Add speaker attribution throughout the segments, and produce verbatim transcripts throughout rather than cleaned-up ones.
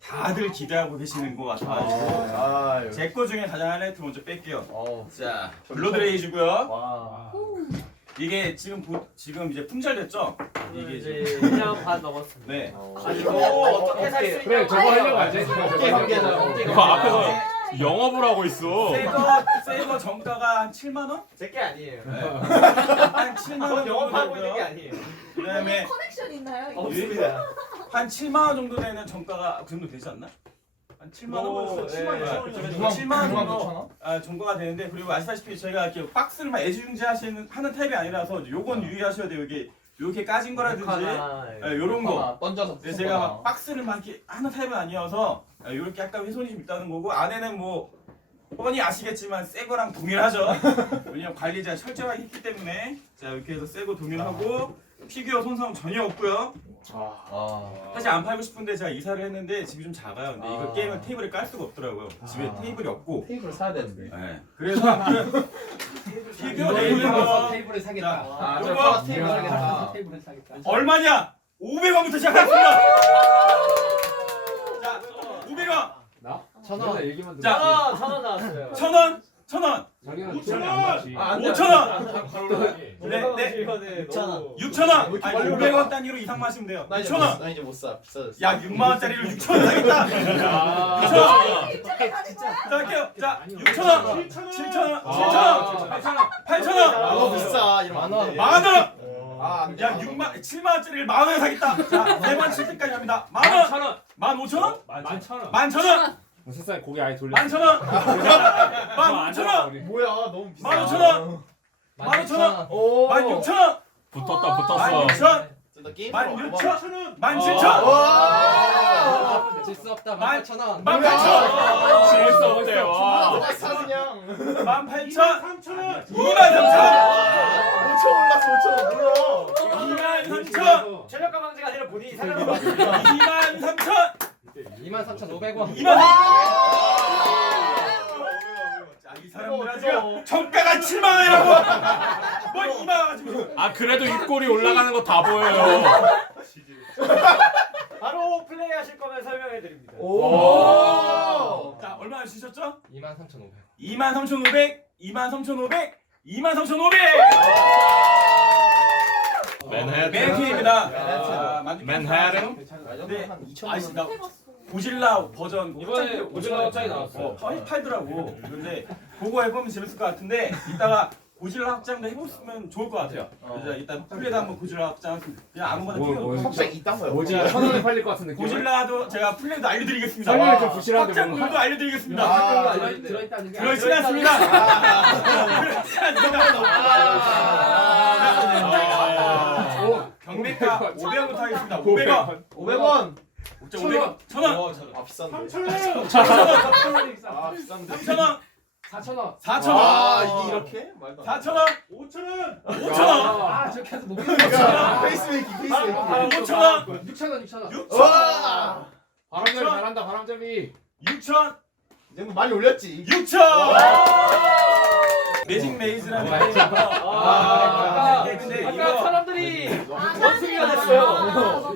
Speaker 1: 다들 기대하고 계시는 것 같아가지고 제 거 중에 가장 하이라이트 먼저 뺄게요.
Speaker 2: 어.
Speaker 1: 자, 블러드레이즈고요.
Speaker 2: 와.
Speaker 1: 이게 지금 보, 지금 이제 품절됐죠? 이게
Speaker 3: 이제
Speaker 1: 이제
Speaker 3: 일 년 반 넘었습니다.
Speaker 1: 네.
Speaker 3: 아, 이거 어떻게 살 수 있냐?
Speaker 4: 그래 저거 하려고 하지.
Speaker 5: 이거 앞에서 영업을 하고 있어.
Speaker 1: 새거 새거 정가가 한 칠만 원?
Speaker 3: 제게 아니에요.
Speaker 1: 네. 한 칠만 원
Speaker 3: 전
Speaker 1: 정도
Speaker 3: 영업하고 있는 게
Speaker 1: 되고요.
Speaker 3: 아니에요.
Speaker 1: 그다음에
Speaker 6: 커넥션 있나요? 이거?
Speaker 3: 없습니다.
Speaker 1: 한 칠만 원 정도 되는 정가가 그 정도 되지 않나? 한 칠만 원
Speaker 3: 뭐,
Speaker 1: 정도.
Speaker 3: 칠만 원,
Speaker 1: 네.
Speaker 3: 칠만
Speaker 1: 칠만 원
Speaker 2: 육만
Speaker 1: 정도
Speaker 2: 구천 원?
Speaker 1: 아, 정가가 되는데 그리고 아시다시피 저희가 이렇게 박스를 막 애지중지하시는 하는 타입이 아니라서 요건 유의하셔야 돼요. 이게 요렇게 까진 거라든지
Speaker 3: 하나,
Speaker 1: 네, 요런 거.
Speaker 2: 던져서.
Speaker 1: 네, 제가 막 박스를 막 이렇게 하는 타입은 아니어서 이렇게 약간 훼손이 좀 있다는 거고 안에는 뭐 뻔히 아시겠지만 새 거랑 동일하죠. 왜냐면 관리자 철저하게 했기 때문에 자 이렇게 해서 새 거 동일하고 피규어 손상 전혀 없고요.
Speaker 2: 아.
Speaker 1: 사실 안 팔고 싶은데 제가 이사를 했는데 집이 좀 작아요. 근데 이거
Speaker 3: 아.
Speaker 1: 게임은 테이블에 깔 수가 없더라고요. 집에 테이블이 없고.
Speaker 2: 테이블 사야 되는데.
Speaker 1: 네. 그래서 그 피규어 레이블 거
Speaker 4: 테이블을 사겠다.
Speaker 2: 아,
Speaker 1: 요거
Speaker 2: 저 테이블 사겠다.
Speaker 4: 테이블을 사겠다.
Speaker 1: 얼마냐? 오백 원부터 시작하겠습니다. 자, 오백 원.
Speaker 4: 나?
Speaker 3: 천 원.
Speaker 4: 얘기만
Speaker 1: 자,
Speaker 4: 들어.
Speaker 3: 아, 천원 나왔어요.
Speaker 1: 천 원, 천 원,
Speaker 4: 자기는
Speaker 1: 오천
Speaker 4: 돈이 안 나지.
Speaker 2: 아, 안 돼.
Speaker 1: 오천 원, 네, 네.
Speaker 3: 육천 원.
Speaker 1: 육천 원. 아니 오백 원 단위로 이상 마시면 돼요.
Speaker 2: 나 이제
Speaker 1: 육천
Speaker 2: 못,
Speaker 1: 원.
Speaker 2: 나 이제 못 사. 비싸졌어.
Speaker 1: 야, 육만 원짜리를 육천 원 사겠다.
Speaker 4: 야.
Speaker 1: 육천 원.
Speaker 6: 이쪽에 가는 거야?
Speaker 1: 자, 할게요. 자, 육천 원, 칠천 원, 칠천 원, 팔천 원,
Speaker 2: 아, 너무 비싸. 이러면 안 돼.
Speaker 1: 만 원.
Speaker 2: 아, 안 돼.
Speaker 1: 야, 육만, 칠만 원짜리를 만 원에 사겠다. 자, 네만 칠 때까지 합니다. 만 원,
Speaker 4: 천 원.
Speaker 1: 만 오천 원,
Speaker 4: 만천 원.
Speaker 1: 만 천 원,
Speaker 4: 세상에 고개 아예 돌려.
Speaker 1: 만 천 원, 만 오천 원,
Speaker 2: 뭐야? 너무 비싸.
Speaker 1: 만 오천 원, 만 오천 원,
Speaker 2: 오.
Speaker 1: 만 육천 원,
Speaker 5: 붙었다
Speaker 1: 만
Speaker 5: 붙었어.
Speaker 1: 육천,
Speaker 2: 나 게임
Speaker 1: 만
Speaker 2: 들어.
Speaker 1: 육천 원, 만 칠천,
Speaker 2: 와.
Speaker 4: 질수 없다.
Speaker 1: 만
Speaker 4: 천 원.
Speaker 1: 만 팔천,
Speaker 5: 질수 없대. 와.
Speaker 2: 아, 사 그냥.
Speaker 1: 만 팔천,
Speaker 3: 삼천 원.
Speaker 1: 이만 삼천,
Speaker 2: 오천 올랐어. 오천 몰라.
Speaker 1: 이만 삼천,
Speaker 3: 최저가 방지가 아니라 본인이 사려는 거 같아요.
Speaker 1: 이만 삼천,
Speaker 4: 이만 삼천오백 원.
Speaker 1: 이만 자, 이 사람들 지금 정가가 칠만 원이라고. 뭐 이만 원 가지고.
Speaker 5: 아 그래도 입꼬리 올라가는 거 다 보여요.
Speaker 3: 바로 플레이하실 거면 설명해 드립니다.
Speaker 2: 오.
Speaker 1: 자, 얼마나 주셨죠?
Speaker 4: 이만 삼천오백.
Speaker 1: 이만 삼천오백, 이만 삼천오백, 이만 삼천오백.
Speaker 5: 맨해튼.
Speaker 1: 맨해튼입니다.
Speaker 5: 맨해튼. 맨해튼.
Speaker 1: 네.
Speaker 2: 한 이천
Speaker 1: 아니, 나
Speaker 6: 해봤어.
Speaker 1: 고질라 버전
Speaker 4: 이번에 고질라 확장이 나왔어요.
Speaker 1: 어, 팔- 팔더라고. 근데 그거 해보면 재밌을 것 같은데 이따가 고질라 확장도 해보면 좋을 것 같아요. 그래서 일단 플레이도 한번 고질라 확장 그냥 아무거나
Speaker 4: 뭐,
Speaker 1: 필요
Speaker 4: 뭐,
Speaker 1: 없고
Speaker 2: 갑자기 이딴 거야.
Speaker 4: 뭐지? 천 원에 팔릴 것 같은 느낌.
Speaker 1: 고질라도 제가 플레이도 알려드리겠습니다.
Speaker 4: 설명이 좀 부실한데
Speaker 1: 확장률도
Speaker 4: 뭐.
Speaker 1: 알려드리겠습니다.
Speaker 2: 아,
Speaker 4: 들어 들어있다는 게.
Speaker 1: 그렇진 않습니다. 그렇진 않습니다.
Speaker 5: 아.
Speaker 1: 경매가 오백 원부터 하겠습니다. 오백 원.
Speaker 2: 오백 원.
Speaker 1: 오백 원. 천 원.
Speaker 2: 아, 비싼데.
Speaker 4: 아,
Speaker 2: 비싼데.
Speaker 1: 삼천 원.
Speaker 4: 사천 원.
Speaker 1: 사천 원.
Speaker 2: 아, 이게 이렇게? 말도 안 돼.
Speaker 1: 사천 원.
Speaker 3: 오천 원.
Speaker 1: 오천 원.
Speaker 4: 아, 저렇게 해서 못
Speaker 2: 야, 페이스메이킹, 페이스메이킹.
Speaker 1: 오천 원.
Speaker 4: 육천 원, 육천 원.
Speaker 1: 육천 원.
Speaker 2: 와!
Speaker 4: 바람잡이 잘한다, 바람잡이.
Speaker 1: 육천.
Speaker 2: 이 정도 많이 올렸지.
Speaker 1: 육천. 매직 메이즈라는
Speaker 4: 아,
Speaker 1: 게임이고.
Speaker 3: 아,
Speaker 1: 네, 근데
Speaker 3: 아까
Speaker 1: 이거
Speaker 3: 사람들이
Speaker 6: 아,
Speaker 3: 원숭이가
Speaker 6: 나
Speaker 3: 됐어요.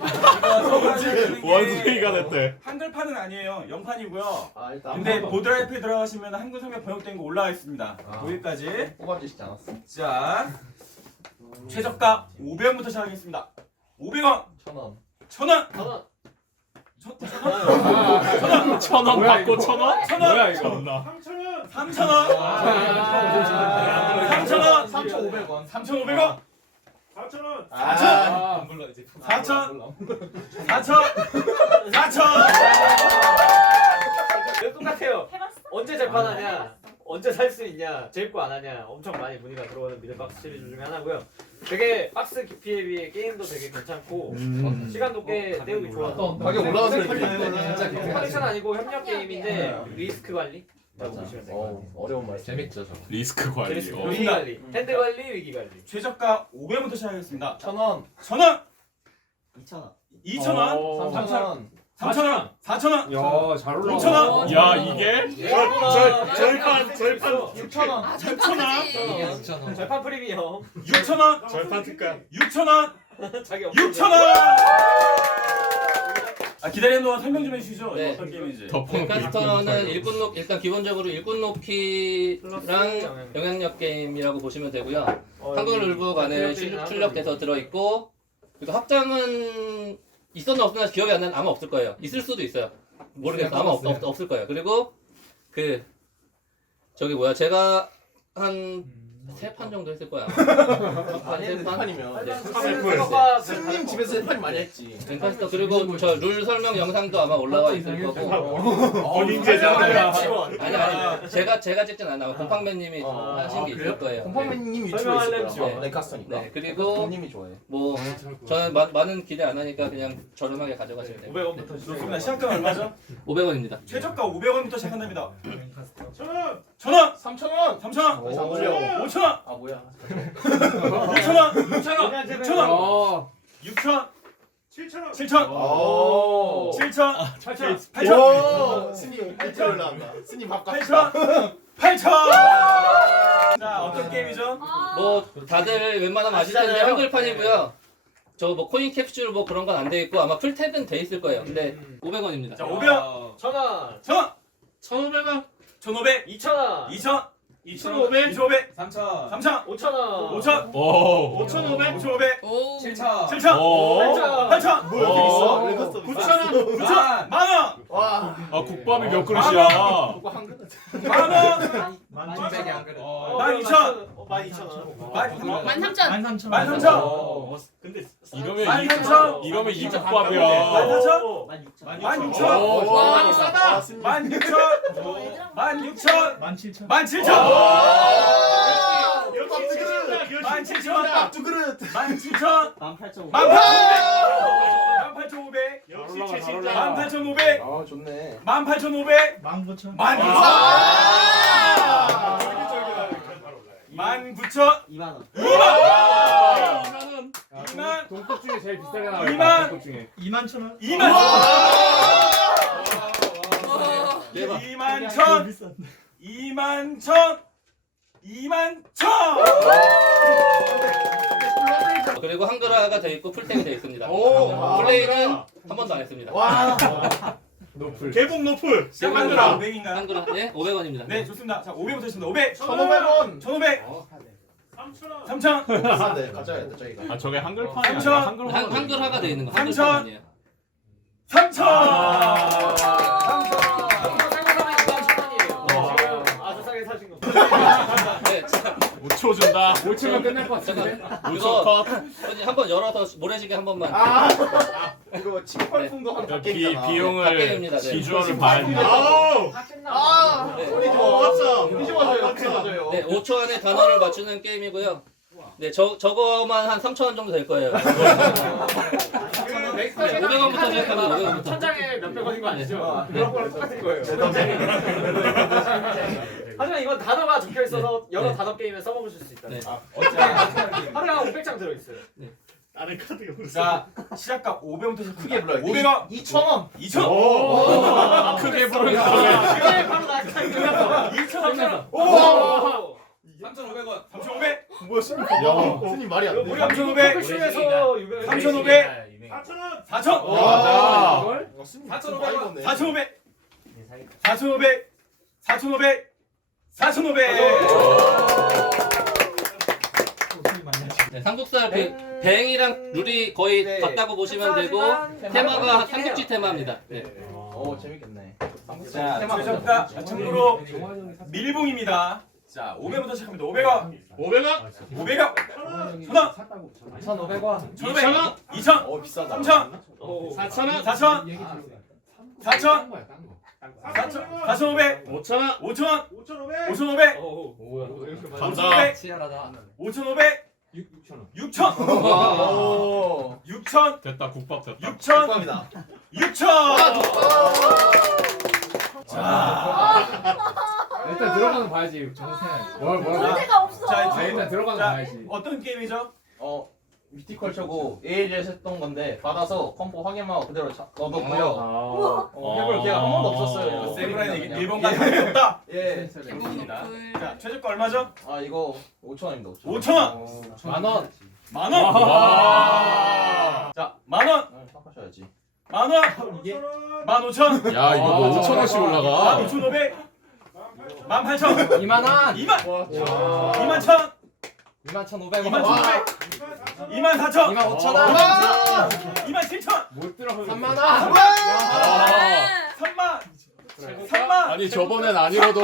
Speaker 5: 원숭이가 됐대.
Speaker 1: 한글판은 아니에요. 영판이고요.
Speaker 2: 아, 일단
Speaker 1: 근데 보드라이프에 들어가시면 한글 성명 번역된 거 올라와 있습니다.
Speaker 2: 아.
Speaker 1: 거기까지.
Speaker 2: 뽑아주시지 않았어.
Speaker 1: 자, 최저가 오백 원부터 시작하겠습니다. 오백 원,
Speaker 2: 천 원.
Speaker 1: 천 원,
Speaker 3: 천 원.
Speaker 5: 천 원
Speaker 4: 뭐야,
Speaker 5: 받고
Speaker 4: 이거?
Speaker 5: 천 원?
Speaker 1: 천 원,
Speaker 4: 뭐야, 이거?
Speaker 3: 삼천 원.
Speaker 1: 삼천 원,
Speaker 4: 아,
Speaker 1: 삼천 원,
Speaker 2: 삼천오백 원.
Speaker 1: 삼천오백 원,
Speaker 3: 사천 원.
Speaker 2: 아,
Speaker 4: 아,
Speaker 1: 사천, 사천, 사천.
Speaker 3: 네, 똑같아요.
Speaker 6: 해봤어?
Speaker 3: 언제 재판하냐? 언제 살 수 있냐? 재입고 안 하냐? 엄청 많이 문의가 들어오는 미들박스 시리즈 중에 하나고요. 되게 박스 깊이에 비해 게임도 되게 괜찮고 시간도 꽤 때우기 좋아서
Speaker 2: 가격 올라가서
Speaker 3: 네, 컬렉션 아니고 협력 게임인데 리스크 관리? 라고 보시면 될것 같아요.
Speaker 2: 어, 어려운 말.
Speaker 4: 재밌죠, 저거.
Speaker 5: 리스크 관리.
Speaker 3: 리스크,
Speaker 5: 어.
Speaker 3: 위기 관리, 핸드 관리, 위기 관리.
Speaker 1: 최저가 오백 원부터 시작하겠습니다.
Speaker 2: 천 원.
Speaker 1: 천 원,
Speaker 2: 이천 원.
Speaker 1: 이천 원,
Speaker 4: 어.
Speaker 2: 삼천 원.
Speaker 1: 삼천 원, 사천 원,
Speaker 4: 야, 잘 올라.
Speaker 1: 오천 원.
Speaker 5: 야 이게?
Speaker 3: 저-
Speaker 5: 절판 절판
Speaker 2: 육천 원.
Speaker 6: 아,
Speaker 1: 육천 원,
Speaker 4: 이게 육천 원.
Speaker 3: 재판 프리미엄.
Speaker 1: 육천 원,
Speaker 5: 절판 특가.
Speaker 1: 육천 원,
Speaker 3: 자기 없는
Speaker 1: 육천 원. 아 기다리는 동안 설명 좀 해주시죠.
Speaker 6: 네.
Speaker 1: 어떤 게임인지.
Speaker 6: 랭카스터는 일꾼 놓 일단 기본적으로 일꾼 놓기랑 영향력 게임이라고 보시면 되고요.
Speaker 3: 어,
Speaker 6: 한글
Speaker 3: 여기
Speaker 6: 룰북 안에 출력, 출력돼서 들어있고 그리고 확장은 있었나 없었나 기억이 안 나는 아마 없을 거예요. 있을 수도 있어요. 모르겠어. 아마 없, 없, 없을 거예요. 그리고 그 저기 뭐야 제가 한 세 판 정도 했을 거야.
Speaker 2: 많이 했는데
Speaker 6: 판?
Speaker 2: 판이면.
Speaker 6: 네.
Speaker 2: 스님 집에서 세 판이 많이 했지.
Speaker 6: 랭카스터 그리고 저 룰 설명 영상도 아마 올라와 있을 거고.
Speaker 5: 본인 제자야.
Speaker 6: 아니 아니 제가 제가 찍진 않아. 곰팡맨님이
Speaker 2: 어.
Speaker 6: 하신 게 있을 거예요.
Speaker 2: 곰팡맨님 유튜브에
Speaker 3: 설명하려면
Speaker 2: 있을 거야.
Speaker 6: 지워.
Speaker 2: 랭카스터니까.
Speaker 6: 네 그리고
Speaker 2: 님이 좋아해.
Speaker 6: 뭐 저는 마, 많은 기대 안 하니까 그냥 저렴하게 가져가시면 돼요.
Speaker 3: 오백 원부터
Speaker 1: 좋습니다. 시작가 얼마죠?
Speaker 6: 오백 원입니다.
Speaker 1: 최저가 오백 원부터 시작한답니다. 천 원,
Speaker 2: 삼천 원.
Speaker 1: 삼천 원,
Speaker 2: 오, 어려워.
Speaker 1: 오천 원,
Speaker 2: 아 뭐야?
Speaker 1: 오천 원, 육천 원, 육천 원,
Speaker 4: 어.
Speaker 1: 육천,
Speaker 5: 칠천 원.
Speaker 1: 칠천,
Speaker 2: 오.
Speaker 1: 칠천,
Speaker 3: 팔천
Speaker 1: 팔천,
Speaker 2: 오. 스님 팔천 올라간다. 스님 밥 갑시다.
Speaker 1: 팔천, 팔천. 자 어떤 게임이죠?
Speaker 6: 뭐 다들 웬만하면 아실 텐데
Speaker 3: 아시잖아요.
Speaker 6: 한글판이고요. 저 뭐 코인 캡슐 뭐 그런 건 안 돼 있고 아마 풀탭은 돼 있을 거예요. 근데 오백 원입니다.
Speaker 1: 자 오백 원,
Speaker 3: 천원
Speaker 1: 천 원,
Speaker 5: 천오백 원.
Speaker 1: 천오백,
Speaker 3: 이천원
Speaker 1: 이천,
Speaker 5: 이천오백.
Speaker 1: 이천오백,
Speaker 2: 삼천.
Speaker 1: 삼천,
Speaker 3: 오천원
Speaker 1: 오천,
Speaker 5: 오.
Speaker 1: 오천오백, 오천오백,
Speaker 6: 오.
Speaker 2: 칠천.
Speaker 1: 칠천,
Speaker 5: 오.
Speaker 3: 팔천
Speaker 1: 팔천,
Speaker 2: 뭐야 이렇게 비싸? 랭카스터
Speaker 5: 구천 원.
Speaker 1: 구천, 만 원,
Speaker 2: 와.
Speaker 5: 아 국밥이 몇 그릇이야?
Speaker 2: 그거 한 그릇.
Speaker 1: 만 원,
Speaker 2: 만천백에 한 그릇.
Speaker 1: 만 이천,
Speaker 3: 만 이천원
Speaker 1: 만,
Speaker 7: 만 삼천.
Speaker 1: 만 삼천,
Speaker 3: 근데
Speaker 5: 이러면
Speaker 1: 만
Speaker 5: 이
Speaker 1: 삼천,
Speaker 5: 이러면 이
Speaker 1: 만
Speaker 5: 국밥이야.
Speaker 1: 사천,
Speaker 3: 만
Speaker 1: 만 육천,
Speaker 2: 오,
Speaker 7: 와,
Speaker 2: 많이 싸다.
Speaker 1: 만 육천, 만 육천,
Speaker 5: 만 칠천.
Speaker 1: 만 칠천, 만 칠천,
Speaker 2: 두 그릇.
Speaker 1: 만 칠천,
Speaker 3: 만 팔천
Speaker 1: 만 팔천 오백,
Speaker 5: 역시
Speaker 1: 만
Speaker 5: 최신자.
Speaker 1: 팔천 오백,
Speaker 2: 아 좋네.
Speaker 1: 만 팔천 오백,
Speaker 5: 만 구천.
Speaker 1: 만 구천, 만 구천,
Speaker 3: 이만 원
Speaker 1: 이만, 이만,
Speaker 4: 동급 중에 제일 비싸게 나와요.
Speaker 1: 이만.
Speaker 4: 동급 중에.
Speaker 5: 이만 천 원.
Speaker 1: 이만,
Speaker 6: 대박.
Speaker 1: 이만 천, 이만 천, 이만 천.
Speaker 6: 그리고 한글화가 돼 있고 풀탭이 돼 있습니다.
Speaker 2: 오.
Speaker 6: 플레이는 한 번도 안 했습니다.
Speaker 2: 와.
Speaker 4: 노플.
Speaker 5: 개봉 노플.
Speaker 1: 한글화 오백인가요?
Speaker 6: 한글화 네 오백 원입니다.
Speaker 1: 네, 좋습니다. 자, 오백부터 했습니다. 오백,
Speaker 2: 천오백 원.
Speaker 1: 천오백,
Speaker 5: 삼천 원.
Speaker 1: 삼천,
Speaker 2: 비싼데 가져야겠다 저희가.
Speaker 5: 아 저게 한글판이
Speaker 1: 삼천.
Speaker 5: 아니라 한글화.
Speaker 6: 한, 한글화가 돼 있는 거.
Speaker 1: 삼천.
Speaker 6: 한글판 아니에요.
Speaker 1: 삼천.
Speaker 3: 지금 아주 싸게 사신 거
Speaker 6: 네, 자,
Speaker 5: 오 초 준다.
Speaker 4: 오 초면 끝날 것 같은데.
Speaker 6: 잠깐
Speaker 5: 이거
Speaker 6: 이거 한번 열어서 모래시계 한 번만.
Speaker 2: 아. 이거 침펄풍도 한
Speaker 5: 비
Speaker 2: 바뀌잖아.
Speaker 5: 비용을
Speaker 6: 닭게임입니다, 네.
Speaker 5: 비주얼을 봐야 된다.
Speaker 2: 아우.
Speaker 3: 다 끝나
Speaker 2: 아.
Speaker 6: 네.
Speaker 2: 소리 좋아. 맞죠? 뒤집어져요. 뒤집어져요.
Speaker 6: 네, 오 초 안에 단어를 맞추는 게임이고요. 네, 저 저거만 한 삼천 원 정도 될 거예요. 네, 오백 원부터 시작합니다. 오백 원부터.
Speaker 3: 천장에 몇백 원인 거 아니죠?
Speaker 2: 아,
Speaker 3: 그런 거랑 똑같은 거예요 하지만 이건 단어가 적혀 있어서 여러
Speaker 6: 네.
Speaker 3: 단어 게임에 써먹으실 수 있다
Speaker 6: 네.
Speaker 3: 하루에 한 오백 장 들어있어요
Speaker 5: 다른 카드가 없어.
Speaker 1: 자, 시작가 오백부터 시작.
Speaker 2: 크게 불러요.
Speaker 1: 오백 원,
Speaker 2: 이천 원.
Speaker 1: 이천,
Speaker 5: 오. 크게 부르니까.
Speaker 3: 그게 바로 나한테 끝났어
Speaker 1: 이천, 삼천,
Speaker 3: 오!
Speaker 1: 삼천오백 원, 삼천오백,
Speaker 2: 뭐야 스님 봐봐. 스님 말이 안 돼.
Speaker 3: 우리가
Speaker 1: 삼천오백,
Speaker 3: 토크쇼에서 유명한
Speaker 1: 삼천오백,
Speaker 5: 사천 원.
Speaker 1: 사천,
Speaker 2: 와.
Speaker 4: 이걸?
Speaker 2: 어, 스님
Speaker 1: 사천오백 원,
Speaker 2: 많이
Speaker 1: 사천오백, 사천오백, 사천오백, 사천오백.
Speaker 6: 네, 삼국사 그 뱅이랑 룰이 거의
Speaker 3: 네.
Speaker 6: 같다고 보시면 되고
Speaker 3: 하지만
Speaker 6: 테마가 삼국지 테마입니다. 네.
Speaker 2: 오 재밌겠네.
Speaker 1: 자,
Speaker 2: 테마
Speaker 1: 최저가 참고로 밀봉입니다. 자, 오백부터 시작합니다. 오백 원,
Speaker 5: 오백 원.
Speaker 1: 오백 원, 천 원,
Speaker 3: 천오백 원
Speaker 1: 천오백,
Speaker 5: 이천 원.
Speaker 1: 이천,
Speaker 2: 어 비싸다.
Speaker 1: 삼천,
Speaker 5: 사천 원.
Speaker 1: 사천, 사천, 사천, 사천오백,
Speaker 5: 오천 원.
Speaker 1: 오천 원,
Speaker 5: 오천오백.
Speaker 1: 오천오백,
Speaker 5: 간다.
Speaker 1: 오천오백, 오천오백, 육천,
Speaker 2: 오.
Speaker 1: 육천,
Speaker 5: 됐다. 국밥 됐다.
Speaker 1: 육천,
Speaker 2: 축하합니다.
Speaker 1: 육천. 자,
Speaker 4: 일단 들어가는 거 봐야지. 정신. 뭘 뭘?
Speaker 7: 문제가 없어.
Speaker 1: 자,
Speaker 4: 아, 일단 들어가는 거
Speaker 1: 자,
Speaker 4: 봐야지.
Speaker 1: 어떤 게임이죠?
Speaker 2: 어 미티컬처고 에이엘에서 했던 건데 받아서 컴포 확인만 하고 그대로 자, 넣어뒀고요.
Speaker 4: 아.
Speaker 2: 어, 해볼 기회가 한 번도 없었어요.
Speaker 1: 세브라인
Speaker 2: 그냥.
Speaker 1: 일본 가서 없다.
Speaker 2: 예.
Speaker 1: 입니다. 자, 최저가 얼마죠?
Speaker 2: 아 이거 오천 원입니다.
Speaker 1: 오천 원.
Speaker 4: 만 원.
Speaker 1: 만 원.
Speaker 5: 와.
Speaker 1: 자, 만 원.
Speaker 2: 아, 깎아셔야지.
Speaker 1: 만 원.
Speaker 4: 이게
Speaker 1: 만 오천.
Speaker 5: 야 이거 뭐 오천 원씩
Speaker 1: 만
Speaker 5: 올라가.
Speaker 1: 오천 오백. 만 팔천.
Speaker 2: 이만 원.
Speaker 1: 이만.
Speaker 4: 와.
Speaker 1: 이만 천.
Speaker 2: 이만 천오백
Speaker 1: 이만
Speaker 2: 원.
Speaker 1: 천오백. 이만 사천.
Speaker 2: 이만 오천 원.
Speaker 1: 이만 칠천.
Speaker 4: 못 들어가.
Speaker 2: 삼만 원.
Speaker 5: 아,
Speaker 1: 삼만. 삼만.
Speaker 5: 아니 저번엔 아니라더니.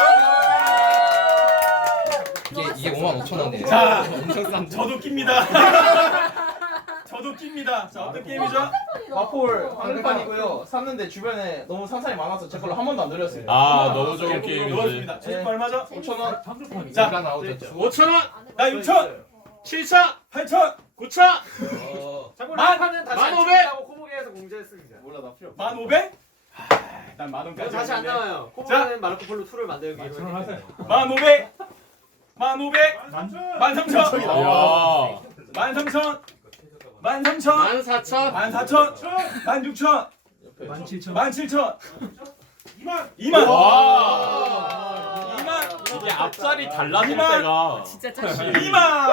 Speaker 2: 이게 이게 오만 오천 원이에요.
Speaker 1: 자,
Speaker 2: 엄청 싼.
Speaker 1: 저도 낍니다. 저도 낍니다. 자, 어떤 게임이죠?
Speaker 2: 마폴 한글판이고요. 샀는데 주변에 너무 상상이 많아서 제 걸로 한 번도 안 늘렸어요.
Speaker 5: 아 너무 좋은 게임이지.
Speaker 1: 넣었습니다.
Speaker 2: 네.
Speaker 1: 저 얼마죠?
Speaker 2: 오천 원.
Speaker 1: 자,
Speaker 2: 자, 나오죠.
Speaker 5: 오천 원,
Speaker 1: 나 육천.
Speaker 5: 칠천,
Speaker 1: 팔천.
Speaker 5: 구천.
Speaker 3: 참고로
Speaker 1: 만-
Speaker 3: 판은 다시
Speaker 5: 만
Speaker 3: 안
Speaker 5: 오백!
Speaker 3: 찍힌다고 코보기에서 공지했습니다.
Speaker 2: 몰라 나 필요 없어.
Speaker 1: 만 오백? 일단 만 원까지.
Speaker 3: 이거 다시 안
Speaker 1: 했는데.
Speaker 3: 나와요. 코보기는 마르코 폴로 이를 만들기로 했는데.
Speaker 1: 만 오백. 만 오백. 만 삼천.
Speaker 5: 야.
Speaker 1: 만 삼천. 만 삼천.
Speaker 6: 만 사천.
Speaker 1: 만 사천. 만 육천.
Speaker 4: 만 칠천.
Speaker 1: 만 칠천. 이만.
Speaker 5: 와.
Speaker 1: 이만.
Speaker 5: 이게 앞자리 달라질
Speaker 1: 이만.
Speaker 5: 때가.
Speaker 7: 진짜 짱.
Speaker 1: 이만.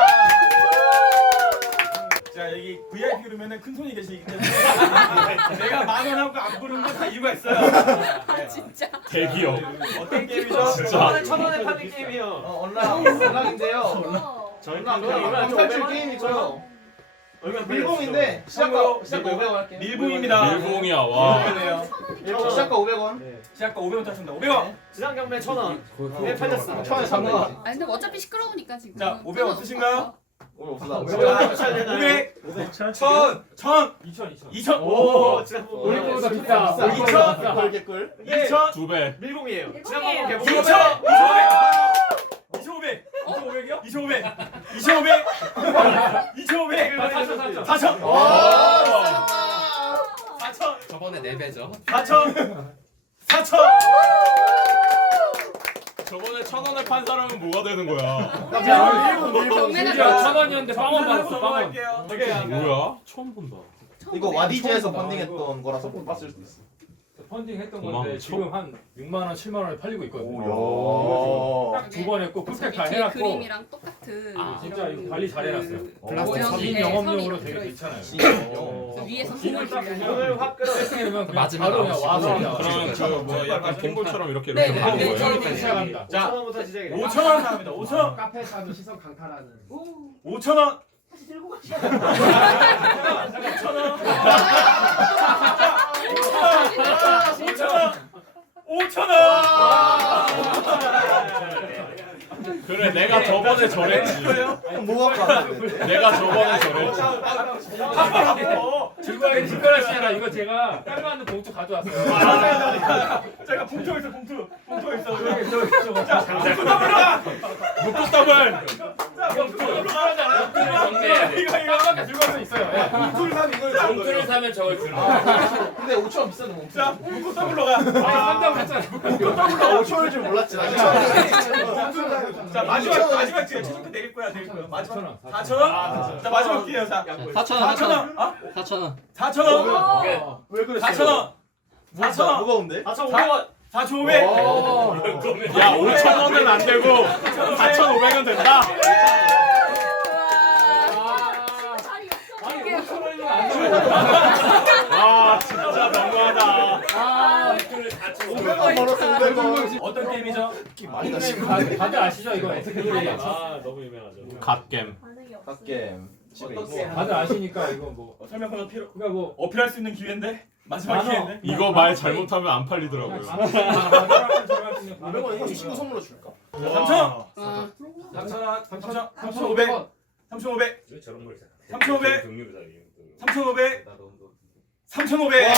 Speaker 1: 자 여기 브이아이피 룸에는 큰 손이 계시기 때문에 내가 만 원하고 안 부르는 건 다 이유가 있어요. 네.
Speaker 7: 진짜.
Speaker 5: 대기업.
Speaker 1: 어떤 게임이죠?
Speaker 5: 진짜.
Speaker 3: 저번에 천 원에 파는 게임이요.
Speaker 2: 어, 온라인 온라인인데요.
Speaker 3: 저희는
Speaker 2: 방탈출 게임이고요. 밀봉인데 시작가
Speaker 1: 참고로
Speaker 2: 시작가 오백 원 할게요.
Speaker 1: 밀봉입니다.
Speaker 5: 밀봉이야 와.
Speaker 1: 밀봉이네요.
Speaker 2: 시작가 오백 원.
Speaker 1: 시작가 오백 원 타신다. 오백 원.
Speaker 3: 지상 경매 천 원. 네 팔렸어.
Speaker 2: 천 원에 삼만 원.
Speaker 7: 아 근데 어차피 시끄러우니까 지금.
Speaker 1: 자, 오백 원 쓰신가요?
Speaker 2: 오늘 없어.
Speaker 1: 오백. 천. 천.
Speaker 4: 이천 이천.
Speaker 1: 이천.
Speaker 3: 오,
Speaker 1: 오.
Speaker 3: 지난
Speaker 4: 우리
Speaker 3: 번
Speaker 4: 거보다 비싸.
Speaker 2: 비싸.
Speaker 4: 우리 거보다
Speaker 1: 이천.
Speaker 4: 비싸.
Speaker 2: 개꿀.
Speaker 1: 이천.
Speaker 5: 두 배.
Speaker 3: 밀봉이에요.
Speaker 7: 밀봉이에요.
Speaker 3: 지난 번 개봉.
Speaker 1: 이천. 이천오백. 이천오백.
Speaker 4: 오백이요?
Speaker 1: 이천오백. 이천오백. 이천오백.
Speaker 4: 사천 사천.
Speaker 1: 사천.
Speaker 2: 와.
Speaker 1: 사천.
Speaker 2: 저번에 네 배죠.
Speaker 1: 사천. 사천.
Speaker 5: 저번에 천 원에 판 사람은 뭐가 되는 거야?
Speaker 7: 경매는
Speaker 4: 심지어 천 원이었는데 빵원 받았어. 빵원.
Speaker 1: 넘어갈게요.
Speaker 5: 뭐야? 처음 본다.
Speaker 2: 이거 와디즈에서 펀딩했던 거라서 못 봤을 수도 있어.
Speaker 4: 펀딩 했던
Speaker 5: 고마워.
Speaker 4: 건데 지금 한 육만 원, 칠만 원에 팔리고 있거든요.
Speaker 2: 오.
Speaker 4: 딱 두 번 했고 풀팩 다
Speaker 7: 제
Speaker 4: 해놨고
Speaker 7: 그림이랑 똑같은.
Speaker 4: 아, 진짜 이거 관리 잘 해놨어요.
Speaker 7: 모형이
Speaker 4: 서민
Speaker 7: 네,
Speaker 4: 영업용으로
Speaker 7: 섬이
Speaker 4: 되게
Speaker 7: 들어있어요.
Speaker 4: 괜찮아요.
Speaker 7: 그 위에서
Speaker 4: 손을
Speaker 7: 손을
Speaker 4: 딱
Speaker 7: 들려요.
Speaker 4: 보면
Speaker 3: 오늘 확 끌어.
Speaker 4: 세팅해면
Speaker 2: 마지막
Speaker 4: 바로 그냥 와서
Speaker 2: 아홉 시.
Speaker 4: 그냥
Speaker 5: 그러면 저뭐 약간 킹볼처럼 이렇게
Speaker 7: 네,
Speaker 5: 이렇게
Speaker 7: 네,
Speaker 5: 하는
Speaker 7: 네,
Speaker 5: 거예요?
Speaker 7: 네, 네.
Speaker 4: 시작합니다.
Speaker 1: 자,
Speaker 3: 오천 원부터 시작이네.
Speaker 1: 오천 원 나옵니다. 오천 원.
Speaker 4: 카페 사도 시선 강탈하는.
Speaker 1: 오천 원. 오천 원. 오천 원. 오천 원.
Speaker 5: 그래 내가 저번에 저랬지.
Speaker 2: 뭐가
Speaker 5: 내가 저번에 저랬지.
Speaker 4: 즐거워해 뒷거라시잖아. 이거 제가 깔맞는 봉투 가져왔어요.
Speaker 1: 맞아요. 제가 봉투 있어 봉투. 봉투 있어.
Speaker 4: 저기 저기 저기.
Speaker 1: 자, 봉투 더블아.
Speaker 5: 묶고 더블.
Speaker 1: 자, 봉투 더블아. 이거 이거.
Speaker 4: 깜빡이 들고 갈 수 있어요. 예.
Speaker 1: 봉투를 사면 이걸 주는
Speaker 6: 봉투를
Speaker 1: 거예요.
Speaker 6: 사면 저걸 주는
Speaker 2: 근데 오천 원 비싼데 뭐.
Speaker 1: 자, 봉투 더블로 가.
Speaker 4: 아니 산다고 했잖아.
Speaker 2: 아, 오천 원일 줄 몰랐지. 나
Speaker 1: 자, 마지막 마지막 기회. 최종표 내릴 거야, 내릴 거야. 마지막 사천 원. 자, 마지막 기회요. 자,
Speaker 6: 사천 원.
Speaker 1: 사천 원. 어?
Speaker 6: 사천 원.
Speaker 1: 사천 원.
Speaker 2: 왜 그랬어?
Speaker 1: 사천 원. 사천 원.
Speaker 2: 무거운데?
Speaker 3: 사천오백 원.
Speaker 1: 사천오백.
Speaker 5: 야 오천 원은 안 되고 사천오백은 된다.
Speaker 4: 아니 오천 원이면 안 돼.
Speaker 5: 와 진짜 너무하다.
Speaker 4: 아,
Speaker 2: 오백 원 벌었어. 오백 원.
Speaker 1: 어떤 게임이죠?
Speaker 2: 많이 다 심.
Speaker 4: 다들 아시죠 이거 어떻게 플레이야?
Speaker 3: 아 너무 유명하죠.
Speaker 5: 갓겜.
Speaker 2: 갓게임. 집에 있어.
Speaker 4: 다들 아시니까 이거 뭐
Speaker 1: 어, 설명 코너 필요.
Speaker 4: 그러니까 뭐
Speaker 1: 어필할 수 있는 기회인데 마지막
Speaker 4: 만원.
Speaker 1: 기회인데.
Speaker 5: 이거 말 잘못하면 안 팔리더라고요.
Speaker 2: 오백 원 이거 친구 선물로 줄까?
Speaker 1: 삼천 원.
Speaker 7: 어.
Speaker 1: 삼천 원. 삼천 원. 삼천오백. 삼천오백. 삼천오백. 삼천오백. 삼천오백.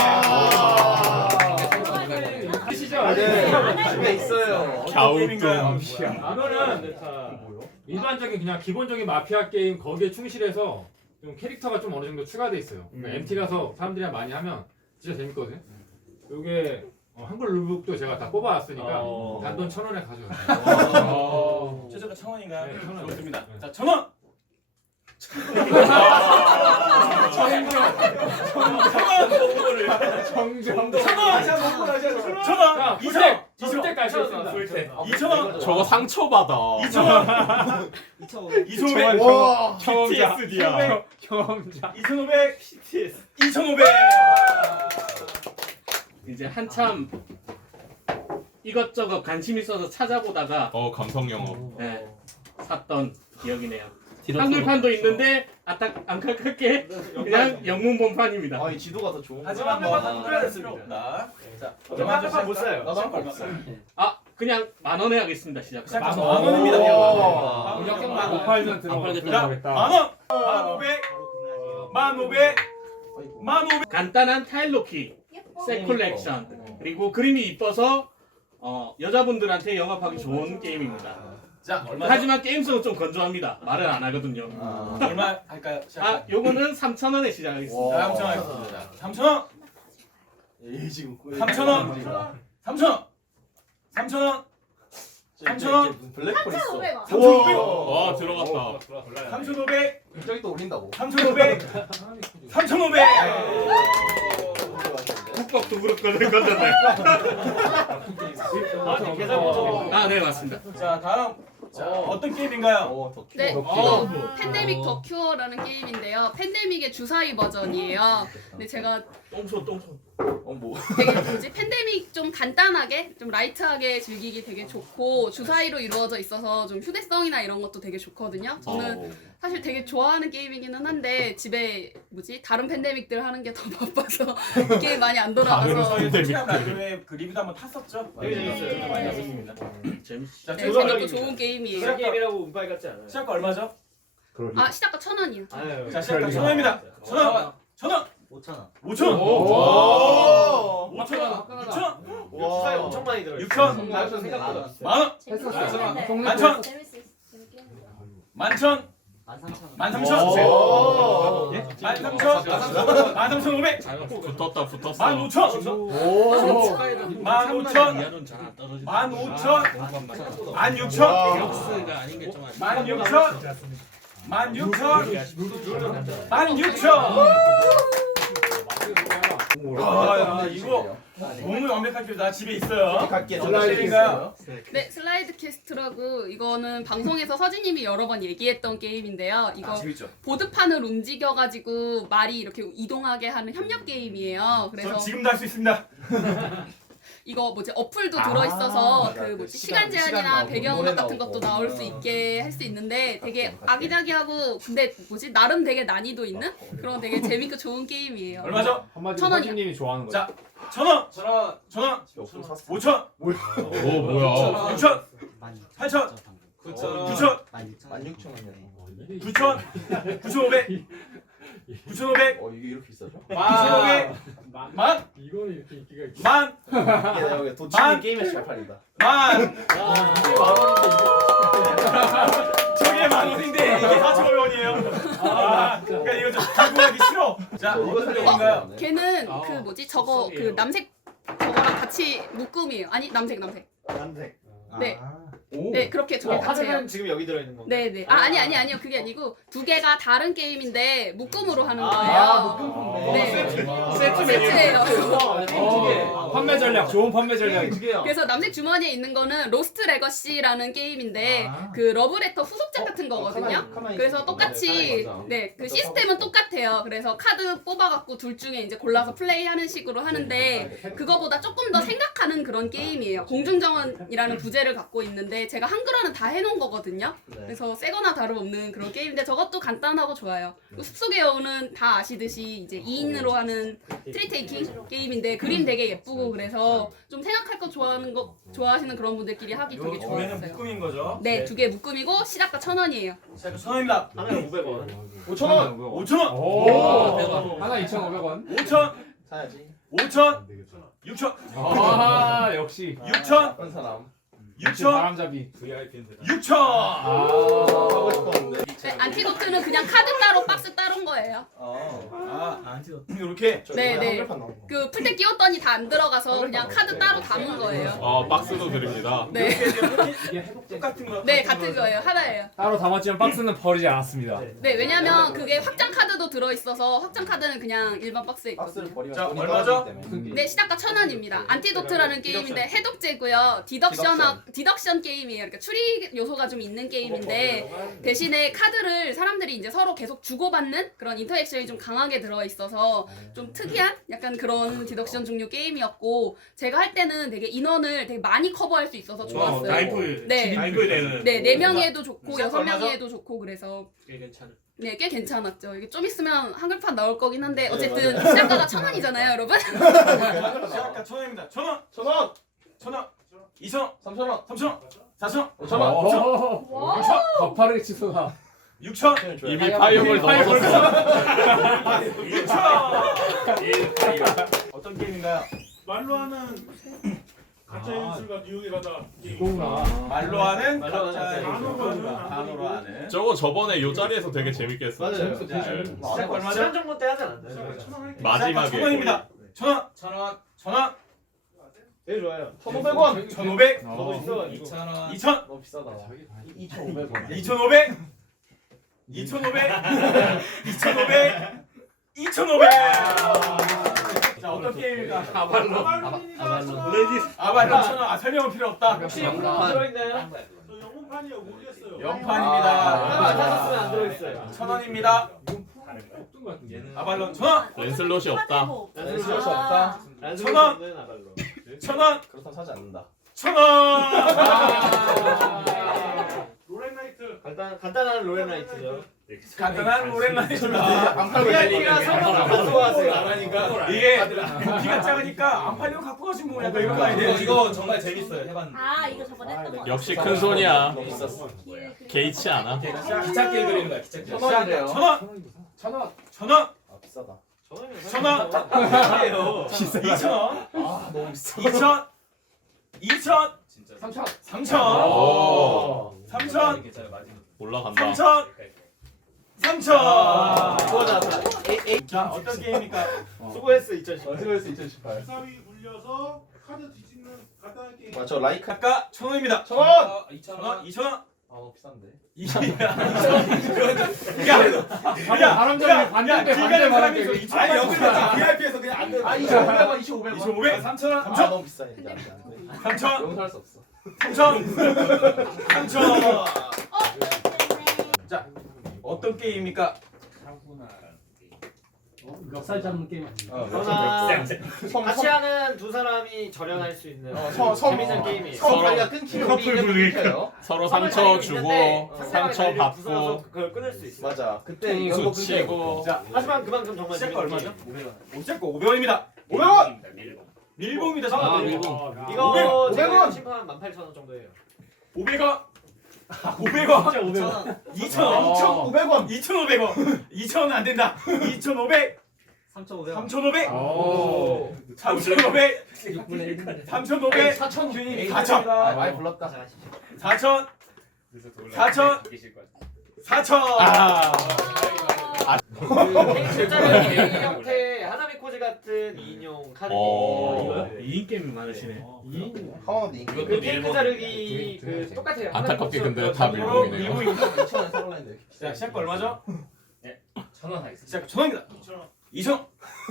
Speaker 4: 아시죠?
Speaker 2: 네. 집에 있어요.
Speaker 5: 갸우뚱.
Speaker 4: 이거는 일반적인 그냥 기본적인 마피아 게임 거기에 충실해서 좀 캐릭터가 좀 어느 정도 추가돼 있어요. 그러니까 엠티 가서 사람들이랑 많이 하면 진짜 재밌거든요. 이게 어, 한글 룰북도 제가 다 뽑아왔으니까
Speaker 3: 어.
Speaker 4: 단돈 천 원에 가져가요.
Speaker 1: 최저가 천 원인가요?
Speaker 4: 네, 천 원.
Speaker 1: 좋습니다.
Speaker 4: 네.
Speaker 1: 자, 천 원.
Speaker 4: 정정.
Speaker 1: 천 원. 천 원.
Speaker 4: 자,
Speaker 1: 이천.
Speaker 4: 풀 때까지 했습니다. 풀 때.
Speaker 1: 이천 원.
Speaker 5: 저거 상처받아.
Speaker 1: 이천 원. 이천오백.
Speaker 5: 와,
Speaker 1: 피티에스디야.
Speaker 5: 경험자.
Speaker 1: 이천오백. 이천오백.
Speaker 6: 이제 한참 이것저것 관심 있어서 찾아보다가
Speaker 5: 어, 감성 영어.
Speaker 6: 네, 샀던 기억이네요.
Speaker 2: 뒤로
Speaker 6: 한글판도 있는데 아딱 안타깝게 그냥 영문 본판입니다.
Speaker 2: 아이 지도가 더 좋은.
Speaker 1: 하지만 뭐 한글화 될 필요 없다. 자,
Speaker 3: 저는 한글판 못 사요.
Speaker 2: 나도 한글 써.
Speaker 6: 아 그냥 만 원에 하겠습니다. 시작.
Speaker 1: 시작.
Speaker 4: 만
Speaker 1: 만
Speaker 4: 원.
Speaker 1: 원입니다.
Speaker 2: 오.
Speaker 1: 만
Speaker 4: 못 팔면
Speaker 6: 안
Speaker 4: 들어.
Speaker 6: 팔겠다.
Speaker 1: 자,
Speaker 4: 들어가겠다.
Speaker 1: 만 원. 만 오백. 만 오백. 만 오백.
Speaker 6: 간단한 타일로키 셋 컬렉션 그리고 그림이 이뻐서 어, 여자분들한테 영업하기 좋은 게임입니다.
Speaker 1: 자, 얼마?
Speaker 6: 하지만 게임성은 좀 건조합니다. 말을 안 하거든요.
Speaker 2: 아.
Speaker 1: 얼마 할까요?
Speaker 6: 아 요거는 삼천 원에 시작하겠습니다.
Speaker 1: 자, 삼천 원 하겠습니다. 삼천 원.
Speaker 2: 이 지금
Speaker 1: 삼천 원. 삼천 원. 삼천 원. 삼천 원.
Speaker 2: 블랙홀 있어.
Speaker 7: 삼천오백 원.
Speaker 1: 삼천오백.
Speaker 5: 와, 들어갔다.
Speaker 1: 삼천오백.
Speaker 2: 저기 또 올린다고.
Speaker 1: 삼천오백. 삼천오백.
Speaker 6: 국밥도 그렇거든 건졌네.
Speaker 3: 아니 계산 못
Speaker 6: 아 네 맞습니다.
Speaker 1: 자, 다음. 자, 어떤 게임인가요?
Speaker 2: 어, 더
Speaker 7: 네,
Speaker 2: 더
Speaker 7: 이거 팬데믹 더 큐어라는 게임인데요. 팬데믹의 주사위 버전이에요. 근데 제가
Speaker 6: 똥손 똥손.
Speaker 2: 어 뭐.
Speaker 7: 되게 뭐지 팬데믹 좀 간단하게 좀 라이트하게 즐기기 되게 좋고 주사위로 이루어져 있어서 좀 휴대성이나 이런 것도 되게 좋거든요. 저는 사실 되게 좋아하는 게임이기는 한데 집에 뭐지 다른 팬데믹들 하는 게 더 바빠서 이 게임 많이 안 돌아가서
Speaker 1: 저희 솔직한 라디오에 그 리뷰도 한번 탔었죠?
Speaker 3: 되게 재밌어요.
Speaker 1: 저도 많이 탔습니다.
Speaker 6: 재밌.
Speaker 1: 자,
Speaker 7: 네,
Speaker 1: 조선
Speaker 7: 생각도 좋은 게임이에요.
Speaker 3: 그런 게임이라고 운빨 같지 않아요.
Speaker 1: 시작가 얼마죠?
Speaker 7: 아 시작가 천 원이요.
Speaker 3: 아유.
Speaker 1: 자, 시작가 천 원입니다. 천 원. 천 원.
Speaker 2: 오천 원.
Speaker 1: 오천 원.
Speaker 2: 오.
Speaker 1: 오천 원. 육천 원.
Speaker 3: 이거 주사위 엄청 많이 들어요.
Speaker 1: 육천.
Speaker 3: 나 생각보다 비싸요.
Speaker 1: 만 원. 만천. 만천. 만삼천.
Speaker 2: 오.
Speaker 1: 예? 만삼천. 만삼천오백.
Speaker 5: 붙었다, 붙었어.
Speaker 1: 만오천.
Speaker 2: 오.
Speaker 1: 만오천.
Speaker 6: 이하로는 잘안 떨어지.
Speaker 1: 만오천. 만육천. 만육천. 만육천. 만육천. 아, 야, 이거 너무 완벽한 게임. 나 집에 있어요.
Speaker 2: 갈게.
Speaker 1: 슬라이드인가요?
Speaker 7: 네 슬라이드 캐스트라고 이거는 방송에서 서진님이 여러 번 얘기했던 게임인데요. 이거
Speaker 1: 아, 재밌죠.
Speaker 7: 보드판을 움직여가지고 말이 이렇게 이동하게 하는 협력 게임이에요. 그래서
Speaker 1: 전 지금도 할 수 있습니다.
Speaker 7: 이거 뭐지 어플도 들어있어서
Speaker 2: 아,
Speaker 7: 그
Speaker 2: 그
Speaker 7: 뭐지
Speaker 2: 시간,
Speaker 7: 시간 제한이나
Speaker 2: 시간 나오고,
Speaker 7: 배경음악
Speaker 2: 노래
Speaker 7: 같은
Speaker 2: 나오고.
Speaker 7: 것도 나올 수
Speaker 2: 음.
Speaker 7: 있게 할 수 있는데 되게
Speaker 2: 갈게, 갈게.
Speaker 7: 아기자기하고 근데 뭐지 나름 되게 난이도 있는 그런 되게 재밌고 좋은 게임이에요.
Speaker 1: 얼마죠?
Speaker 4: 한마디로
Speaker 7: 천 원이요.
Speaker 4: 서진님이 좋아하는 거.
Speaker 1: 자, 천 원. 천 원. 천 원. 오천.
Speaker 5: 오, 뭐야.
Speaker 1: 육천. 팔천.
Speaker 3: 구천.
Speaker 1: 구천.
Speaker 2: 만 육천 원이네.
Speaker 1: 구천. 구천오백. 구천오백.
Speaker 2: 어 이게 이렇게 비싸죠?
Speaker 1: 구천오백. 만.
Speaker 4: 이거는 이렇게 인기가 있.
Speaker 1: 만.
Speaker 2: 이게 내가 여기 도치기
Speaker 1: 만.
Speaker 2: 게임에서 잘 팔린다.
Speaker 1: 만. 저게 만 원인데 이게 사천오백 원이에요. 아, 그러니까 이거 좀 들고 가기 싫어. 자, 이것은 게임인가요?
Speaker 7: 걔는
Speaker 6: 아,
Speaker 7: 그 뭐지 저거 그
Speaker 6: 속성이에요.
Speaker 7: 남색 저거랑 같이 묶음이에요. 아니 남색 남색.
Speaker 3: 남색.
Speaker 7: 네.
Speaker 2: 오.
Speaker 7: 네 그렇게 두 개
Speaker 3: 어,
Speaker 7: 같이 해요.
Speaker 3: 카드는 지금 여기 들어 있는 건가?
Speaker 7: 네네. 아 아니 아니 아니요 그게 아니고 두 개가 다른 게임인데 묶음으로 하는
Speaker 3: 아,
Speaker 7: 거예요.
Speaker 2: 아 묶음 판매.
Speaker 7: 네.
Speaker 6: 세트 메뉴.
Speaker 7: 세트예요.
Speaker 4: 어, 판매 전략, 좋은 판매 전략.
Speaker 2: 두 개야.
Speaker 7: 그래서 남색 주머니에 있는 거는 로스트 레거시라는 게임인데
Speaker 2: 아.
Speaker 7: 그 러브레터 후속작 같은 거거든요.
Speaker 2: 가만히, 가만히
Speaker 7: 그래서
Speaker 2: 있어.
Speaker 7: 똑같이
Speaker 2: 맞아.
Speaker 7: 네 그
Speaker 2: 맞아.
Speaker 7: 시스템은 똑같아요. 그래서 카드 뽑아갖고 둘 중에 이제 골라서 플레이하는 식으로 하는데 그거보다 조금 더 생각하는 그런 게임이에요. 공중정원이라는 부제를 갖고 있는데 제가 한글화는 다 해놓은 거거든요.
Speaker 2: 네.
Speaker 7: 그래서 새거나 다름없는 그런 게임인데 저것도 간단하고 좋아요. 숲속의 여우는 다 아시듯이 이제 이 인으로 하는 트리테이킹 게임인데 그림 되게 예쁘고 그래서 좀 생각할 거 좋아하는 거 좋아하시는 그런 분들끼리 하기 되게
Speaker 1: 요 두개는
Speaker 7: 좋았어요.
Speaker 1: 묶음인 거죠.
Speaker 7: 네, 두 개 묶음이고 시작가 천 원이에요.
Speaker 1: 자, 천 원입니다.
Speaker 3: 하나에 오백 원.
Speaker 2: 오천 원.
Speaker 1: 오천 원.
Speaker 4: 오,
Speaker 6: 대박.
Speaker 4: 하나 이천오백 원.
Speaker 1: 오천.
Speaker 2: 사야지.
Speaker 1: 오천. 육천.
Speaker 4: 아, 역시.
Speaker 1: 육천.
Speaker 2: 한 사람.
Speaker 1: 육천.
Speaker 4: 바람잡이.
Speaker 1: 육천.
Speaker 2: 하고 싶었는데.
Speaker 7: 네, 안티도트는 그냥 카드 따로 박스 따로인 거예요.
Speaker 2: 아,
Speaker 1: 아, 이렇게.
Speaker 7: 네, 네. 그 풀때 끼웠더니 다 안 들어가서 그냥 카드 따로 담은 거예요.
Speaker 5: 어 박스도 드립니다.
Speaker 7: 네,
Speaker 1: 똑같은 거.
Speaker 7: 네 같은 거예요. 하나예요.
Speaker 4: 따로 담았지만 박스는 버리지 않았습니다.
Speaker 7: 네, 왜냐면 그게 확장 카드도 들어 있어서 확장 카드는 그냥 일반 박스에
Speaker 2: 박스를
Speaker 7: 있거든요.
Speaker 2: 버리면
Speaker 1: 자,
Speaker 2: 돈이
Speaker 1: 얼마죠?
Speaker 2: 떨어지기 때문에.
Speaker 7: 네, 시작가 천 원입니다. 안티도트라는 게임인데 해독제고요. 디덕션 디덕션 게임이에요. 그러니까 추리 요소가 좀 있는 게임인데 대신에 카드를 사람들이 이제 서로 계속 주고받는 그런 인터액션이 좀 강하게 들어 있어서 좀 특이한 약간 그런 디덕션 종류 게임이었고 제가 할 때는 되게 인원을 되게 많이 커버할 수 있어서 좋았어요.
Speaker 1: 라이프.
Speaker 7: 네.
Speaker 1: 라이프에 되는.
Speaker 7: 네, 네 명이 해도 좋고
Speaker 1: 시작
Speaker 7: 여섯 명이
Speaker 1: 얼마죠?
Speaker 7: 해도 좋고 그래서
Speaker 3: 괜찮아.
Speaker 7: 네, 꽤 괜찮았죠. 이게 좀 있으면 한글판 나올 거긴 한데 어쨌든 시작가가 천 원이잖아요, 여러분.
Speaker 1: 시작가 천 원입니다. 천 원.
Speaker 2: 천 원,
Speaker 1: 천 원. 이천 원.
Speaker 2: 삼천 원,
Speaker 1: 삼천 원. 사천 원.
Speaker 2: 오천 원.
Speaker 4: 오,
Speaker 1: 육천.
Speaker 4: 가파르게 치솟아.
Speaker 1: 육천.
Speaker 5: 이미 파이어볼 넘어섰어.
Speaker 1: 육천. 어떤 게임인가요?
Speaker 8: 말로 하는 가짜 연출과 뉴욕에 가다 게임.
Speaker 4: 이거구나.
Speaker 1: 말로 하는
Speaker 3: 말로 하는
Speaker 1: 가짜
Speaker 8: 단어로 하는
Speaker 1: 단어로 하는.
Speaker 5: 저거 저번에 요 자리에서 되게 재밌게 했어.
Speaker 3: 맞아요.
Speaker 1: 자, 시작 얼마죠?
Speaker 3: 지난 정도 때 하지 않았나요?
Speaker 8: 천원 할게.
Speaker 1: 천
Speaker 5: 마지막에
Speaker 1: 원입니다. 천 원. 천 원. 천 원.
Speaker 3: 되게 좋아요.
Speaker 2: 천오백 원.
Speaker 1: 천오백.
Speaker 3: 저도 있어.
Speaker 1: 이천 원. 이천.
Speaker 2: 너무 비싸다. 이천오백 원.
Speaker 1: 이천오백. 이천오백. 이천오백. 이천오백. 자, 어떤 게임일까?
Speaker 8: 아발론이가
Speaker 6: 아발론.
Speaker 8: 천 원.
Speaker 1: 아발론 천 원. 아, 설명은 필요 없다.
Speaker 3: 혹시 영상 들어있나요?
Speaker 8: 저 영문판이요 모르겠어요.
Speaker 1: 영판입니다.
Speaker 3: 아, 찾았으면 안 들어있어요.
Speaker 1: 천 원입니다.
Speaker 4: 똑똑한 것 같은데.
Speaker 1: 아발론 천 원.
Speaker 5: 랜슬롯이 없다.
Speaker 2: 쓸 수 없다.
Speaker 1: 천 원.
Speaker 3: 아발로.
Speaker 1: 천 원.
Speaker 2: 그렇다면 사지 않는다.
Speaker 1: 천 원.
Speaker 8: 로렌라이트.
Speaker 3: 간단 간단한 로렌라이트죠.
Speaker 1: 간단한 로렌라이트입니다.
Speaker 2: 안 팔고
Speaker 3: 비아이피가 성공 안 좋아하세요.
Speaker 1: 이게 부피가 작으니까 안 팔리고 갖고 가신 분 약간 이런 거 아니에요?
Speaker 9: 이거 정말 재밌어요. 해봤는데.
Speaker 10: 아 이거 저번에 했던 거.
Speaker 5: 역시 큰 손이야.
Speaker 2: 너무 비쌌어.
Speaker 5: 개의치 않아.
Speaker 9: 기차 게임 그리는 거야. 기차 게임.
Speaker 2: 천 원이래요.
Speaker 1: 천 원.
Speaker 4: 천 원.
Speaker 1: 천 원.
Speaker 2: 아 비싸다.
Speaker 1: 천 원. 이천 원.
Speaker 2: 아 너무 비싸.
Speaker 1: 이천. 이천.
Speaker 9: 진짜.
Speaker 4: 삼천.
Speaker 1: 삼천.
Speaker 5: 오.
Speaker 1: 삼천.
Speaker 9: 괜찮아 맞은 거.
Speaker 5: 올라간다.
Speaker 1: 삼천. 삼천.
Speaker 3: 좋아졌다.
Speaker 1: 자, 어떤 게임입니까?
Speaker 3: 수고했어 이천십팔.
Speaker 2: 어디서 이천십팔.
Speaker 8: 주사위 굴려서 카드 뒤집는 간단한 게임.
Speaker 2: 맞죠 라이카.
Speaker 1: 아까 천 원입니다.
Speaker 2: 천 원.
Speaker 1: 천 원. 이천 원.
Speaker 2: 아 너무 비싼데.
Speaker 1: 야,
Speaker 4: 바람잡이 반대인데 반대 바람잡이.
Speaker 1: 아니, 여기서
Speaker 9: 브이아이피에서 그냥 안 돼.
Speaker 2: 아 이천오백 원, 이천오백 원.
Speaker 1: 이천오백. 삼천 원.
Speaker 2: 아
Speaker 1: 삼천.
Speaker 2: 너무 비싸 이제 안 돼, 안 돼.
Speaker 1: 삼천.
Speaker 2: 용서할 수 없어.
Speaker 1: 삼천. 삼천.
Speaker 10: 어,
Speaker 1: 자, 어떤 게임입니까?
Speaker 4: 멱살 잡는 게임.
Speaker 2: 어,
Speaker 3: 그러나
Speaker 2: 섬,
Speaker 3: 같이
Speaker 2: 섬,
Speaker 3: 하는 두 사람이 절연할 수 있는
Speaker 2: 어, 섬, 섬,
Speaker 3: 재밌는 게임이에요.
Speaker 2: 섬 관리가 끊기면 우리 인연 끊겨요.
Speaker 5: 서로
Speaker 3: 섬을
Speaker 5: 상처
Speaker 3: 달리고
Speaker 5: 주고
Speaker 3: 있는데 상대방이
Speaker 5: 상처
Speaker 3: 달리고 부서져서
Speaker 5: 받고
Speaker 3: 그걸 끊을 수 있어.
Speaker 2: 맞아. 그때
Speaker 5: 통수
Speaker 2: 연고 끊겨요.
Speaker 5: 치고.
Speaker 1: 자,
Speaker 3: 하지만 그만큼 정말
Speaker 1: 시작
Speaker 3: 재밌는
Speaker 1: 얼마죠?
Speaker 3: 게임.
Speaker 1: 시작 거 오백 원입니다.
Speaker 2: 오백 원.
Speaker 1: 밀봉입니다.
Speaker 3: 아,
Speaker 1: 잠깐만.
Speaker 3: 밀봉.
Speaker 4: 아,
Speaker 3: 이거
Speaker 2: 오백
Speaker 3: 제가
Speaker 2: 원.
Speaker 3: 심판 만 팔천 원 정도예요.
Speaker 1: 오백 원. 오백 원.
Speaker 3: 오백 원.
Speaker 1: 이천 원.
Speaker 2: 이천오백 원.
Speaker 1: 이천오백 원. 이천 원 안 된다. 이천오백.
Speaker 3: 삼천오백 원.
Speaker 1: 삼천오백.
Speaker 4: 오.
Speaker 1: 삼천오백. 삼천오백.
Speaker 2: 사천 균이
Speaker 1: 사천.
Speaker 2: 아 많이 불렀다.
Speaker 1: 사천. 사천. 사천.
Speaker 5: 아.
Speaker 3: 실제로 개인 형태 하나미코지 같은 인용 카드
Speaker 5: 어.
Speaker 3: 게임.
Speaker 8: 이인 게임 많으시네.
Speaker 2: 하나도 인기.
Speaker 3: 그 케이크 자르기 그 똑같아요.
Speaker 5: 안타깝게 근데 다
Speaker 1: 밀봉,
Speaker 5: 밀봉이네요.
Speaker 1: 밀봉입니다.
Speaker 2: 이천 원 사러 했는데.
Speaker 1: 자, 시작 거 얼마죠?
Speaker 9: 천원 하겠습니다.
Speaker 1: 시작 천 원입니다.
Speaker 8: 이천 원.
Speaker 1: 이천.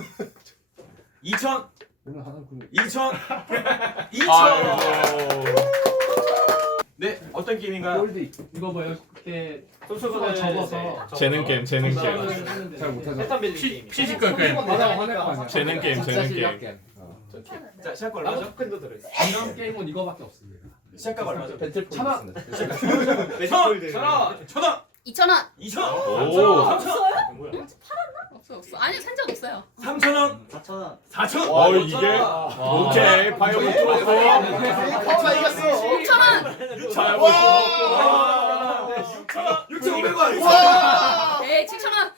Speaker 1: 이천.
Speaker 4: 오늘 하나 군.
Speaker 1: 이천.
Speaker 5: 아이고.
Speaker 1: 이천. 네, 어떤 게임인가요?
Speaker 4: 골드. 이거 뭐 이렇게
Speaker 3: 소수분을
Speaker 4: 접어서
Speaker 5: 재능 게임, 재능 게임.
Speaker 4: 게임. 잘 못하죠.
Speaker 3: 패턴 빌딩 게임.
Speaker 5: 피지컬 게임.
Speaker 4: 맞아 화낼 거 아니야.
Speaker 5: 재능 게임,
Speaker 2: 진짜
Speaker 5: 재능
Speaker 2: 실력
Speaker 5: 게임.
Speaker 1: 자, 시작 거
Speaker 3: 나무
Speaker 1: 얼마죠?
Speaker 3: 토큰도 들어있어.
Speaker 4: 이런 게임은 이거밖에 없습니다.
Speaker 1: 시작 가 얼마죠?
Speaker 2: 배틀
Speaker 4: 천 원.
Speaker 1: 천 원. 천 원. 천 원.
Speaker 7: 이천 원.
Speaker 1: 이천 원.
Speaker 5: 오.
Speaker 1: 삼천 원.
Speaker 7: 없어 없어. 아니 산 적 없어요.
Speaker 1: 삼천 원.
Speaker 3: 사천 원.
Speaker 1: 사천 원.
Speaker 5: 어 이게 오케이 파이어볼 뚫었어.
Speaker 2: 카우나 이겼어.
Speaker 7: 오천 원.
Speaker 1: 육천
Speaker 2: 와.
Speaker 1: 원. 육천 원.
Speaker 2: 육천오백 원.
Speaker 7: 네, 칠천 원.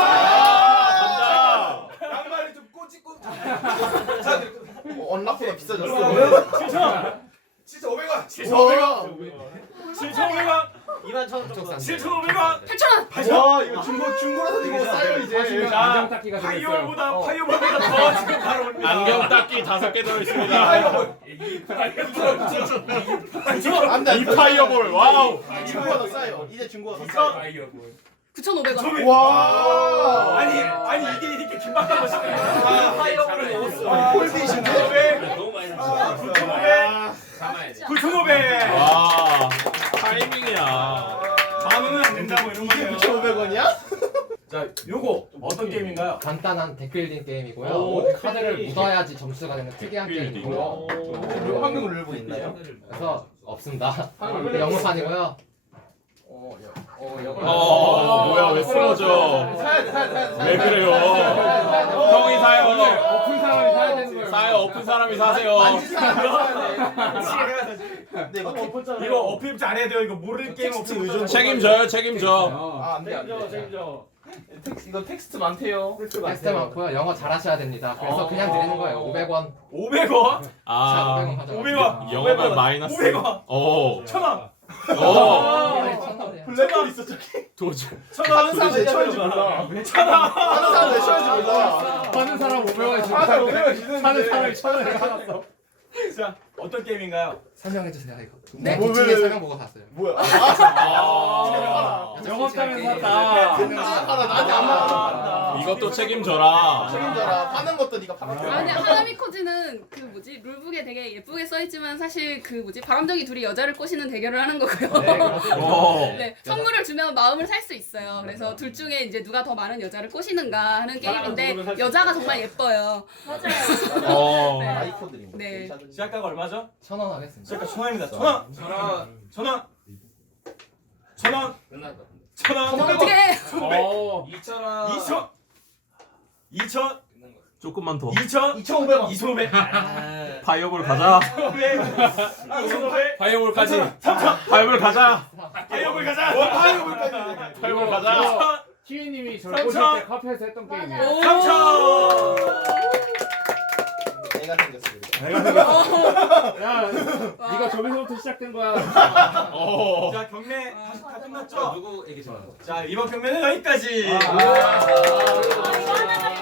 Speaker 2: 와.
Speaker 9: 양말이 좀 꼬집고.
Speaker 2: 언락보다 비싸졌어.
Speaker 1: 칠천 원.
Speaker 9: 진짜 오백 원.
Speaker 1: 원.
Speaker 5: 칠천오백 원.
Speaker 1: 칠천오백 원.
Speaker 3: 이만 천 원 정도.
Speaker 1: 칠천오백 원.
Speaker 7: 팔천 원.
Speaker 9: 와 이거 중고 중고라서 이거 싸요 이제.
Speaker 4: 안경 닦기가 되겠어요.
Speaker 1: 파이어보다 파이어보다 더 지금 바로 옵니다.
Speaker 5: 안경 닦기 다섯 개 들어있습니다.
Speaker 9: 안돼.
Speaker 5: 이 파이어볼 와우.
Speaker 9: 중고가 더 싸요. 이제 중고가 더 싸요.
Speaker 7: 구천오백 원.
Speaker 9: 와.
Speaker 1: 아니 아니 이게 이렇게 긴박한 것이.
Speaker 3: 파이어볼을 넣었어.
Speaker 9: 폴디신데.
Speaker 5: 너무 많이
Speaker 1: 아, 구천오백. 구천오백.
Speaker 5: 와 타이밍이야.
Speaker 1: 만 원은 안 된다고 이런
Speaker 9: 이게
Speaker 1: 거예요.
Speaker 9: 구천오백 원이야?
Speaker 1: 자, 요거 어떤 게임인가요?
Speaker 2: 간단한 덱빌딩 게임이고요.
Speaker 1: 오,
Speaker 2: 카드를
Speaker 1: 덱빌딩.
Speaker 2: 묻어야지 점수가 되는 특이한
Speaker 5: 덱빌딩.
Speaker 2: 게임이고요.
Speaker 9: 황금 룰부 있나요?
Speaker 2: 그래서 없습니다. 영어판이고요. 어, 여, 어, 영어.
Speaker 5: 어 뭐야 왜 쓰러져?
Speaker 9: 사야 돼 사야 돼 사야 돼.
Speaker 5: 왜 그래요? 형이 사요.
Speaker 4: 엎은 사람이 사야 되는 거예요.
Speaker 5: 사요 엎은 사람이 사세요.
Speaker 9: 만지 사야 돼. 근데 이거 어,
Speaker 1: 이거 어필 잘해야 돼요. 이거 모르는 게임
Speaker 9: 텍스트
Speaker 1: 어필
Speaker 9: 의존.
Speaker 5: 책임져요 책임져.
Speaker 9: 아 안돼 안돼.
Speaker 3: 책임져.
Speaker 9: 텍스 이거 텍스트 많대요.
Speaker 2: 텍스트 많고요. 영어 잘하셔야 됩니다. 그래서 그냥 드리는 거예요. 오백 원.
Speaker 1: 오백 원.
Speaker 2: 자, 오백 원
Speaker 5: 아
Speaker 2: 가져가세요.
Speaker 1: 오백 원.
Speaker 5: 영어가 마이너스.
Speaker 1: 오백 원.
Speaker 5: 오.
Speaker 1: 천 원.
Speaker 5: 오.
Speaker 2: 네, 천 원이에요.
Speaker 9: 블랙홀 있어 저기.
Speaker 5: 도전.
Speaker 1: 천 원.
Speaker 9: 하는 사람 내 쳐야지 몰라.
Speaker 1: 천 원.
Speaker 9: 하는 사람 내 쳐야지 몰라.
Speaker 4: 하는 사람 오백 원에 주고
Speaker 9: 하는 사람 오백 원 주는데.
Speaker 4: 사는 사람이 천 원에 받았어.
Speaker 1: 자, 어떤 게임인가요?
Speaker 2: 설명해 주세요 이거.
Speaker 7: 네.
Speaker 2: 네. 지에 설명 보고 갔어요.
Speaker 9: 뭐야?
Speaker 5: 아.
Speaker 4: 영업장에서
Speaker 2: 게임.
Speaker 4: 샀다.
Speaker 9: 하나 나한테 안 맞아.
Speaker 5: 이것도 책임져라.
Speaker 9: 책임져라. 파는 것도 네가 팔아.
Speaker 7: 아니 하나미코지는 그 뭐지 룰북에 되게 예쁘게 써있지만 사실 그 뭐지 바람둥이 둘이 여자를 꼬시는 대결을 하는 거고요.
Speaker 5: 오.
Speaker 7: 네, 선물을 주면 마음을 살 수 있어요. 그래서 둘 중에 이제 누가 더 많은 여자를 꼬시는가 하는 게임인데 여자가 정말 예뻐요.
Speaker 5: 어.
Speaker 7: 네.
Speaker 9: 아이코 드림.
Speaker 7: 네.
Speaker 1: 시작가가 얼마죠?
Speaker 2: 천 원 하겠습니다.
Speaker 1: 시작가 천 원입니다. 천 원.
Speaker 3: 천 원.
Speaker 1: 천 원. 천 원.
Speaker 9: 끝났다.
Speaker 1: 천 원.
Speaker 7: 어떻게 해?
Speaker 4: 어.
Speaker 9: 이천 원.
Speaker 1: 이천. 이천.
Speaker 5: 조금만 더.
Speaker 1: 이천.
Speaker 9: 이천오백 원.
Speaker 1: 이천오백.
Speaker 5: 파이어볼 가자.
Speaker 1: 이천오백. 이천오백.
Speaker 5: 파이어볼까지.
Speaker 1: 삼천.
Speaker 5: 파이어볼 가자.
Speaker 1: 파이어볼 가자.
Speaker 9: 파이어볼까지.
Speaker 5: 파이어볼 가자.
Speaker 4: 키위님이 저
Speaker 1: 삼천.
Speaker 4: 꼬실 때 카페에서 했던 게임이에요.
Speaker 7: 오.
Speaker 1: 삼천.
Speaker 9: 내가 생겼어.
Speaker 4: 야, 네가 저기서부터 시작된 거야.
Speaker 5: 오.
Speaker 1: 자, 경매 다, 다 끝났죠?
Speaker 9: 누구 얘기 좀.
Speaker 1: 자, 이번 경매는 여기까지.
Speaker 7: 아, 이거 하나만